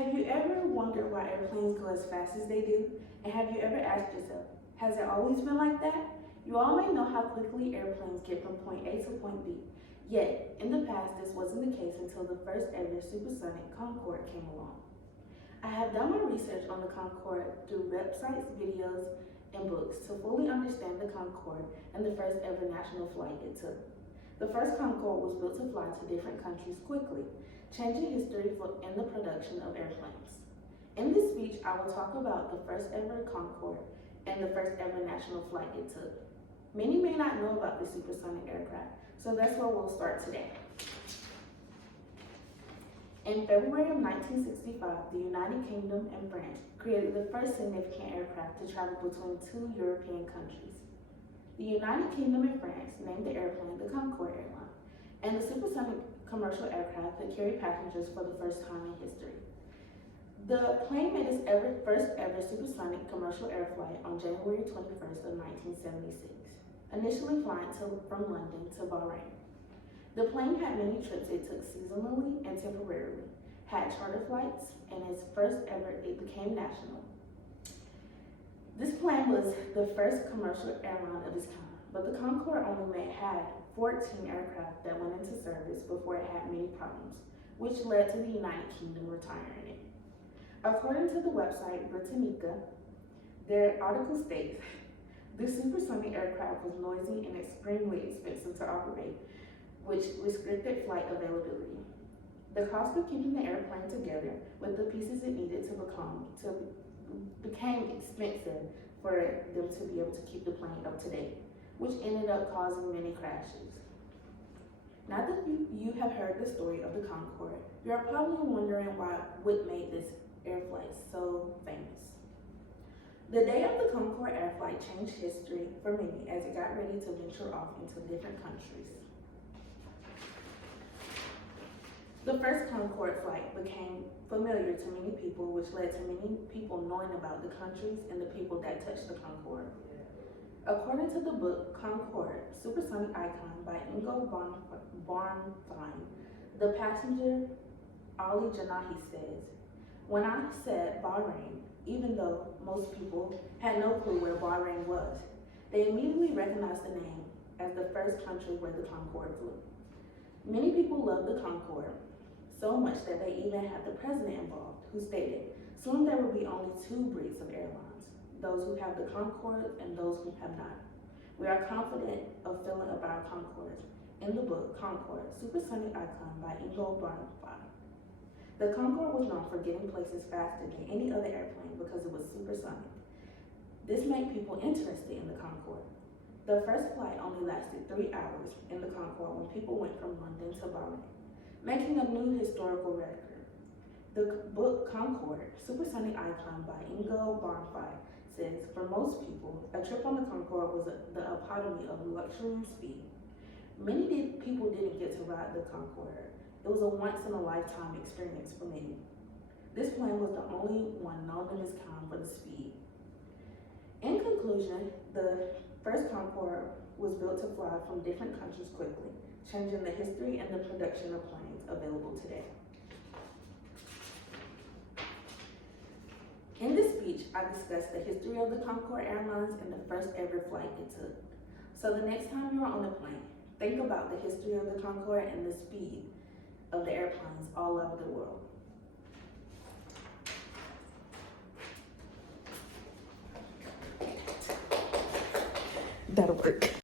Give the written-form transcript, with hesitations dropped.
Have you ever wondered why airplanes go as fast as they do? And have you ever asked yourself, has it always been like that? You all may know how quickly airplanes get from point A to point B. Yet, in the past, this wasn't the case until the first ever supersonic Concorde came along. I have done my research on the Concorde through websites, videos, and books to fully understand the Concorde and the first ever national flight it took. The first Concorde was built to fly to different countries quickly, changing history in the production of airplanes. In this speech, I will talk about the first ever Concorde and the first ever national flight it took. Many may not know about the supersonic aircraft, so that's where we'll start today. In February of 1965, the United Kingdom and France created the first significant aircraft to travel between two European countries. The United Kingdom and France named the airplane the Concorde Airline, and the supersonic commercial aircraft that carried passengers for the first time in history. The plane made its first ever supersonic commercial air flight on January 21st of 1976, initially flying from London to Bahrain. The plane had many trips it took seasonally and temporarily, had charter flights, and its first ever it became national. This plane was the first commercial airline of its kind, but the Concorde only had 14 aircraft that went into service before it had many problems, which led to the United Kingdom retiring it. According to the website Britannica, their article states, the supersonic aircraft was noisy and extremely expensive to operate, which restricted flight availability. The cost of keeping the airplane together with the pieces it needed became expensive for them to be able to keep the plane up to date, which ended up causing many crashes. Now that you have heard the story of the Concorde, you are probably wondering what made this air flight so famous. The day of the Concorde air flight changed history for many as it got ready to venture off into different countries. The first Concorde flight became familiar to many people, which led to many people knowing about the countries and the people that touched the Concorde. According to the book Concorde, Supersonic Icon by Ingo Bernstein, the passenger Ali Janahi says, when I said Bahrain, even though most people had no clue where Bahrain was, they immediately recognized the name as the first country where the Concorde flew. Many people loved the Concorde so much that they even had the president involved, who stated, soon there will be only two breeds of airlines, those who have the Concorde and those who have not. We are confident of filling up our Concordes. In the book Concorde, Supersonic Icon by Ingo Bernstein. The Concorde was known for getting places faster than any other airplane because it was supersonic. This made people interested in the Concorde. The first flight only lasted 3 hours in the Concorde when people went from London to Bahrain, making a new historical record. The book Concorde, Supersonic Icon by Ingo Bernstein says, for most people, a trip on the Concorde was the epitome of luxury and speed. Many people didn't get to ride the Concorde. It was a once-in-a-lifetime experience for many. This plane was the only one known in its kind for the speed. In conclusion, the first Concorde was built to fly from different countries quickly, changing the history and the production of planes available today. In this speech, I discussed the history of the Concorde Airlines and the first ever flight it took. So the next time you are on a plane, think about the history of the Concorde and the speed of the airplanes all over the world. That'll work.